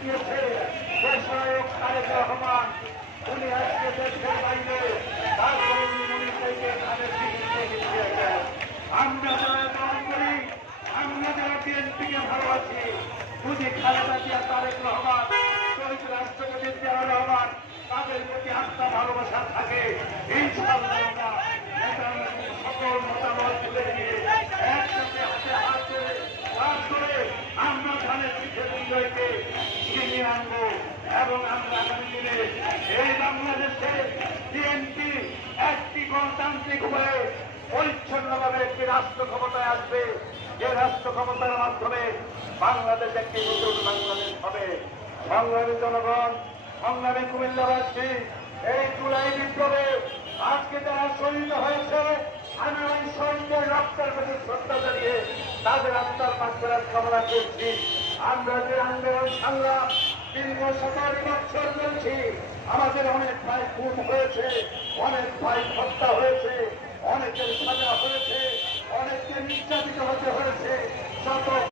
দিয়েছে দেশনায়ক তারেক রহমান। উনি আজকে দেশের বাইরে তারপরে উনি থেকে তাদের চিকিৎসা দিয়েছেন। আমরা যারা দল করি, আমরা যারা বিএনপিকে ভালোবাসি, বুঝি খালেদা জিয়া, তারেক রহমান, শহীদ রাষ্ট্রপতি জিয়াউর রহমান, তাদের প্রতি আস্থা ভালোবাসা থাকে। ইনশাআল্লাহ আমরা নেতাদের সকল মতামত তুলে দিয়ে একসাথে হাতে হাত ধরে কাজ করে আমরা ধানের পিঠে বিজয়কে ছিনিয়ে আনবো এবং আমরা আগামী দিনে এই বাংলাদেশে বিএনপি একটি গণতান্ত্রিক হয়ে পরিচ্ছন্নভাবে একটি রাষ্ট্র ক্ষমতায় আসবে, যে রাষ্ট্র ক্ষমতার মাধ্যমে বাংলাদেশ একটি নতুন বাংলাদেশ হবে। সংগ্রামী জনগণ, সংগ্রামী কুমিল্লাবাসী, এই জুলাই বিপ্লবে আজকে যারা শহীদ হয়েছে, আমি ওই শহীদের রক্তের প্রতি শ্রদ্ধা জানিয়ে তাদের আত্মার মাত্রার কামনা করছি। আমরা যে আন্দোলন সংগ্রাম দীর্ঘ 17 বছর চলছি, আমাদের অনেক ভাই খুন হয়েছে, অনেক ভাই হত্যা হয়েছে, অনেকে